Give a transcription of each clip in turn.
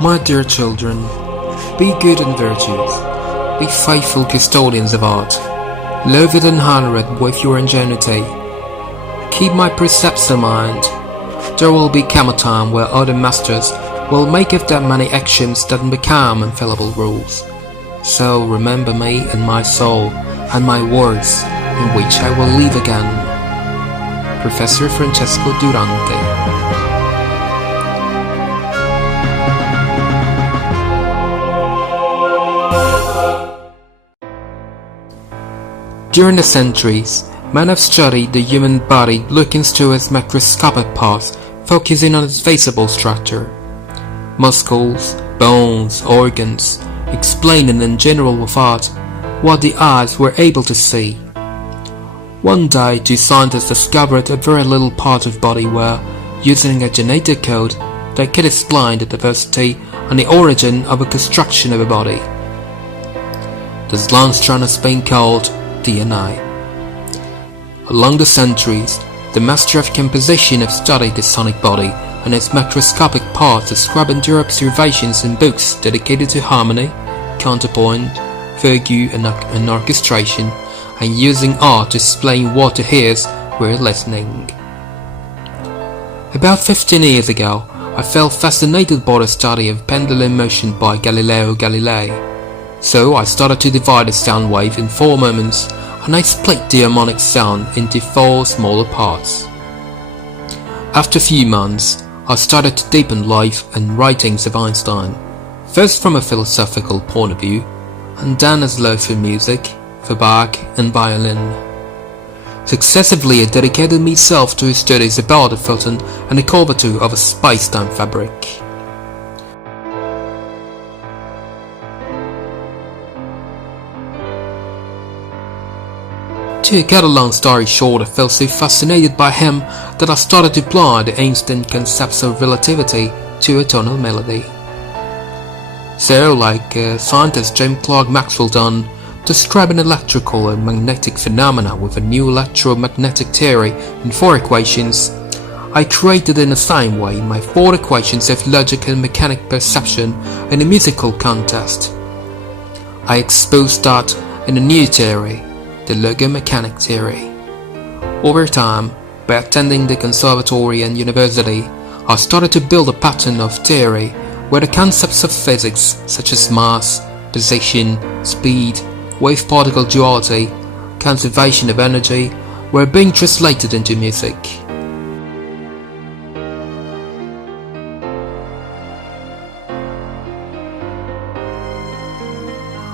My dear children, be good and virtuous, be faithful custodians of art, love it and honor it with your ingenuity. Keep my precepts in mind. There will become a time where other masters will make of them many axioms that become infallible rules. So remember me and my soul and my words, in which I will live again. Professor Francesco Durante. During the centuries, men have studied the human body looking through its microscopic parts, focusing on its visible structure. Muscles, bones, organs, explaining in general with art what the eyes were able to see. One day, two scientists discovered a very little part of body where, using a genetic code, they could explain the diversity and the origin of a construction of a body. This long strand has been called DNA. Along the centuries, the master of composition have studied the sonic body and its macroscopic parts, describing their observations in books dedicated to harmony, counterpoint, fugue and orchestration, and using art to explain what the ears were listening. About 15 years ago, I felt fascinated by the study of pendulum motion by Galileo Galilei. So I started to divide the sound wave in 4 moments, and I split the harmonic sound into 4 smaller parts. After a few months, I started to deepen life and writings of Einstein, first from a philosophical point of view, and then as love for music, for Bach and violin. Successively I dedicated myself to studies about the photon and the curvature of a space-time fabric. To cut a long story short, I felt so fascinated by him that I started to apply the Einstein concepts of relativity to a tonal melody. So, like scientist James Clerk Maxwell done, describing electrical and magnetic phenomena with a new electromagnetic theory in 4 equations, I created in the same way my 4 equations of logic and mechanic perception in a musical context. I exposed that in a new theory, the logomechanic theory. Over time, by attending the conservatory and university, I started to build a pattern of theory where the concepts of physics such as mass, position, speed, wave-particle duality, conservation of energy were being translated into music.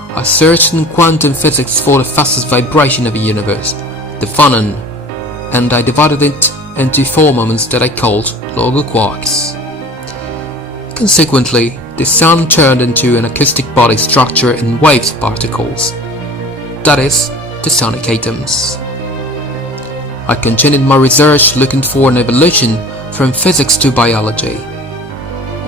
I searched in quantum physics for the fastest vibration of the universe, the phonon, and I divided it into 4 moments that I called logoquarks. Consequently, the sound turned into an acoustic body structure in waves particles, that is, the sonic atoms. I continued my research looking for an evolution from physics to biology.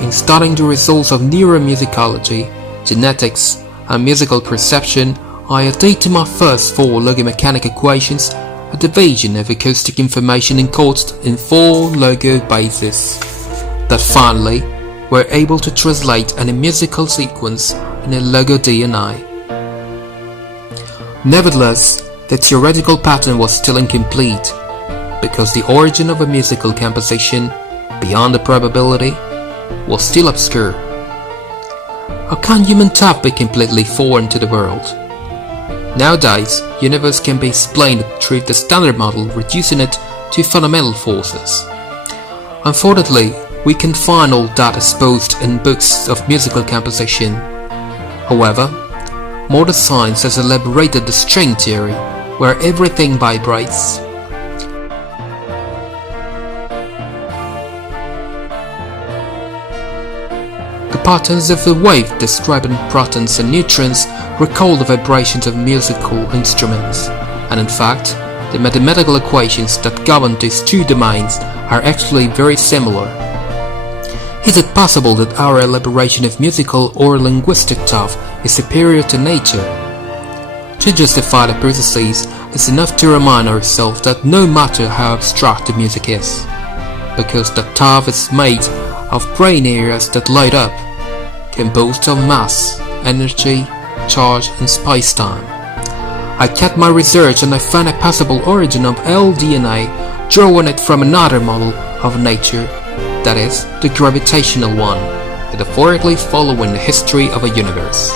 In studying the results of neuromusicology, genetics, and musical perception, I added to my first 4 logomechanic equations a division of acoustic information encoded in 4 logo bases that finally were able to translate any musical sequence in a logo DNA. Nevertheless, the theoretical pattern was still incomplete, because the origin of a musical composition, beyond the probability, was still obscure. How can human thought be completely foreign to the world? Nowadays, the universe can be explained through the standard model, reducing it to fundamental forces. Unfortunately, we can find all that exposed in books of musical composition. However, modern science has elaborated the string theory, where everything vibrates. The patterns of the wave describing protons and neutrons recall the vibrations of musical instruments, and in fact, the mathematical equations that govern these 2 domains are actually very similar. Is it possible that our elaboration of musical or linguistic thought is superior to nature? To justify the processes is enough to remind ourselves that no matter how abstract the music is, because the thought is made of brain areas that light up, composed of mass, energy, charge, and space-time. I kept my research and I found a possible origin of LDNA, drawing it from another model of nature, that is, the gravitational one, metaphorically following the history of a universe.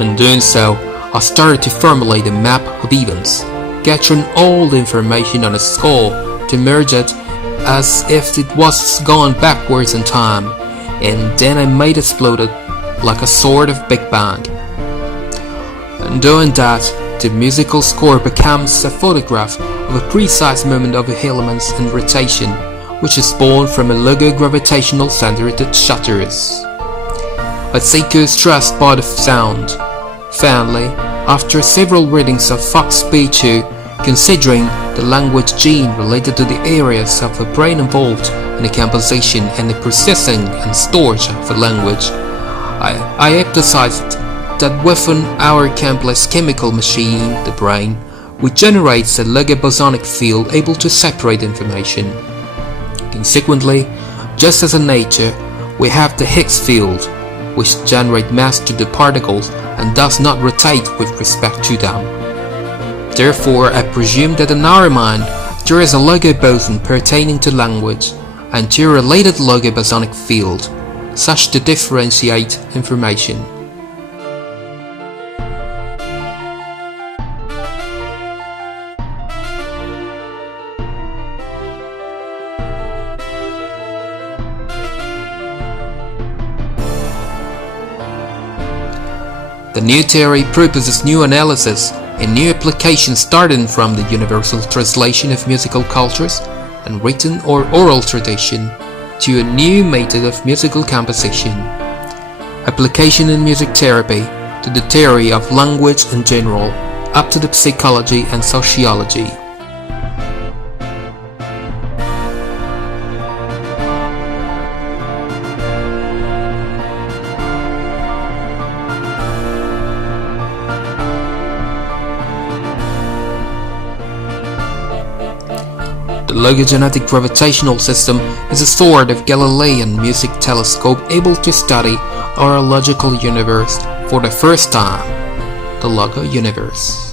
In doing so, I started to formulate a map of events, gathering all the information on a skull to merge it as if it was gone backwards in time, and then I made it explode like a sort of Big Bang. In doing that, the musical score becomes a photograph of a precise moment of elements in rotation, which is born from a LIGO gravitational center that shatters. Atsuko is stressed by the sound. Finally, after several readings of Fox P2, considering the language gene related to the areas of the brain involved in the composition and the processing and storage of the language, I emphasized that within our complex chemical machine, the brain, which generates a LIGO bosonic field able to separate information. Consequently, just as in nature, we have the Higgs field, which generate mass to the particles and does not rotate with respect to them. Therefore, I presume that in our mind there is a LIGO boson pertaining to language and to a related LIGO bosonic field, such to differentiate information. The new theory proposes new analysis and new applications starting from the universal translation of musical cultures and written or oral tradition to a new method of musical composition. Application in music therapy to the theory of language in general, up to the psychology and sociology. The logogenetic gravitational system is a sort of Galilean music telescope able to study our logical universe for the first time, the Logo universe.